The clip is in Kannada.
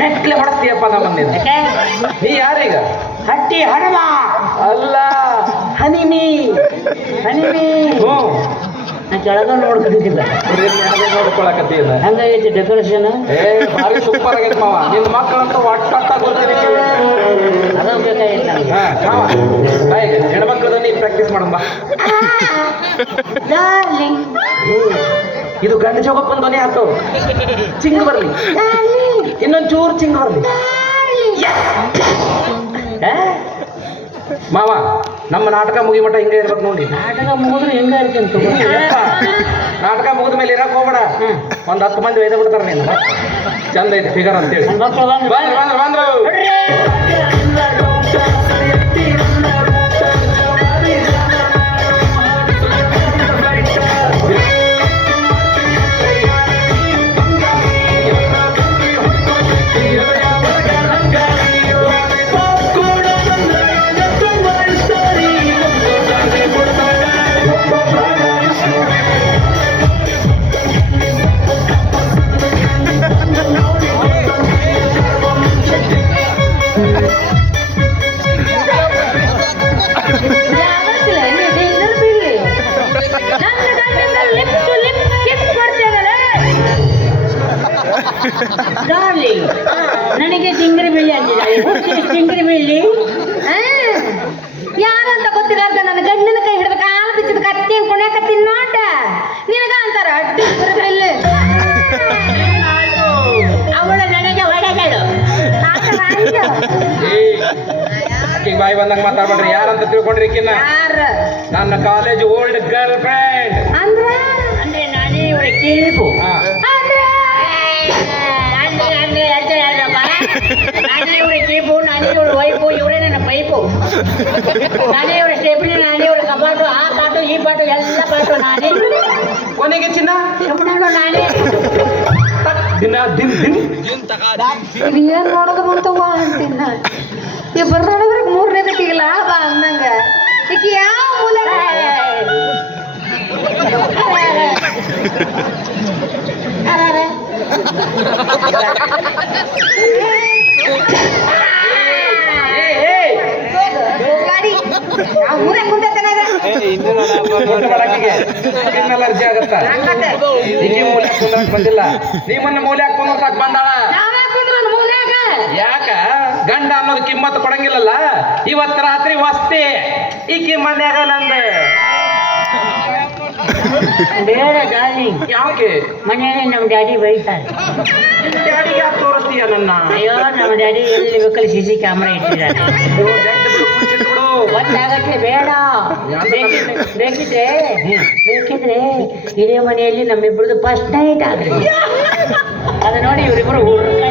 ಮೆಟ್ಲೆ ಹೊಡೆಸ್ತೀಯಪ್ಪ ನಮ್ಮನ್ನಿಂದ. ನೀ ಯಾರೀಗ? ಹಟ್ಟಿ ಹಡಮ ಅಲ್ಲ, ಹನಿಮಿ. ಹನಿಮಿ. ಹ್ಞೂ, ನಾ ಕೆಳಗ ನೋಡ್ಕೊಂಡಿದ್ದಿಲ್ಲ. ನೋಡ್ಕೊಳಕತ್ತೀನ. ಹಂಗಾಗೈತಿ ಡೆಕೋರೇಷನ್. ಭಾರಿ ಸೂಪರ್ ಆಗೈತೆ ಮಾವ. ನಿನ್ನ ಮಕ್ಕಳಂತ ಒಟ್ಟ ಗೊತ್ತಿಲ್ಲ. ಅದು ಬೇಕಾಗಿತ್ತು ನನಗೆ. ಮಾವ ಹೆಣ್ಮಕ್ಳದ ನೀ ಪ್ರಾಕ್ಟೀಸ್ ಮಾಡಮ್ಮ. ಇದು ಗಂಡು ಜೋಗಪ್ಪನ ಧ್ವನಿ ಆತು. ಚಿಂಗ್ ಬರ್ಲಿ, ಇನ್ನೊಂದ್ ಚೂರು ಚಿಂಗ್ ಬರ್ಲಿ. ಮಾವ ನಮ್ಮ ನಾಟಕ ಮುಗಿಮಟ ಹಿಂಗೆ ಇರ್ಬೇಕು ನೋಡಿ. ನಾಟಕ ಮುಗಿದ್ರೆ ಹೆಂಗ ಇರ್ತೀನಿ. ನಾಟಕ ಮುಗಿದ ಮೇಲೆ ಇರಕ್ ಹೋಗ್ಬೇಡ. ಒಂದ್ 10 ಮಂದಿ ಒಯ್ದ ಬಿಡ್ತಾರ ನೀನು. ಚಂದ ಐತೆ ಫಿಗರ್ ಅಂತೇಳಿ. ಬಂದ್ರು ನನಗೆ ತಿಂಗರಿ ಬೆಳ್ಳಿ ಅಂತಿದ್ದಾರೆ. ತಿಂಗರಿ ಬೆಳ್ಳಿ ಯಾರಂತ ಗೊತ್ತಿಲ್ಲ ಅಂತ ನನ್ನ ಗಂಡನ ಕೈ ಹಿಡಿದ ಕಾಲು ಬಿಚ್ಚಿದ ಕತ್ತಿ ಕುಣ್ಯಾಕತ್ತೀನಿ ನೋಟ. ನಿನಗ ಅಂತಾರ ಅಡ್ಡಿ ಬೆಳ್ಳಿ. ಅವಳ ನನಗೆ ಹೊಡೆದಳು. ಬಾಯಿ ಬಂದಂಗ ಮಾತಾಡ್ಬೇಡ್ರಿ. ಯಾರಂತ ತಿಳ್ಕೊಂಡ್ರಿ? ನನ್ನ ಕಾಲೇಜ್ ಓಲ್ಡ್ ಗರ್ಲ್ ಫ್ರೆಂಡ್. ಅಂದ್ರೆ ನಾನೇ ಇವಳ ಕೇಳಿಪು. ನಾನೇ ಇವಳ ಕೀಪು, ನಾನೇ ಇವಳು ವೈಪು, ಇವರೇ ನನ್ನ ಪೈಪು. ನಾನೇ ಇವಳ ಸ್ಟೆಪ್ನಿ, ನಾನೇ ಇವಳ ಕಬಾಟು, ಆ ಪಾಟು ಈ ಪಾಟು ಎಲ್ಲ ಪಾಟು ನಾನೇ. ಕೊನೆಗೆ ಚಿನ್ನ ನಾನೇ. ಏನ್ ನೋಡೋದು ಬಂತವ್ವ ಅಂತಿನ್ನ. ಈ ಬರ್ನಾಡವ್ರಿಗೆ 3ನೇ ಬೇಕಿಲ್ಲ ಬಾ ಅನ್ನಂಗ. ಈಗ ಯಾವ ಮೂಲೆ ಅಲರ್ಜಿ ಆಗತ್ತ. ಬಂದಿಲ್ಲ. ನಿಮ್ಮನ್ನ ಮೂಲೆ ಹಾಕೊಂಡ್ ಸಾಕ್ ಬಂದಾಳ. ಯಾಕ? ಗಂಡ ಅನ್ನೋದು ಕಿಮ್ಮತ್ ಕೊಡಂಗಿಲ್ಲಲ್ಲ. ಇವತ್ತು ರಾತ್ರಿ ವಸ್ತಿ ಈಕಿ ಮನ್ಯಾಗ ನಂದ. ಬೇಡ ಡಾರ್ಲಿಂಗ್. ಯಾಕೆ? ಮನೆಯಲ್ಲಿ ನಮ್ಮ ಡ್ಯಾಡಿ ಬೈತಾರೆ. ನಿನ್ನ ಡ್ಯಾಡಿಗೆ ಯಾಕೆ ತೋರಿಸ್ತೀಯ ನನ್ನ? ಅಯ್ಯೋ ನಮ್ಮ ಡ್ಯಾಡಿ ಎಲ್ಲಿ ಬೇಕಲ್ಲಿ CC ಕ್ಯಾಮ್ರಾ ಇಟ್ಟಿದ್ದಾರೆ. ಗೊತ್ತಾಗತ್ತೆ. ಬೇಡ. ಬೇಕಿದ್ರೆ ಇದೇ ಮನೆಯಲ್ಲಿ ನಮ್ಮಿಬ್ಬರದು ಫಸ್ಟ್ ನೈಟ್ ಆಗ್ರಿ. ಅದು ನೋಡಿ ಇವರಿಬ್ಬರು ಹುಡುಗ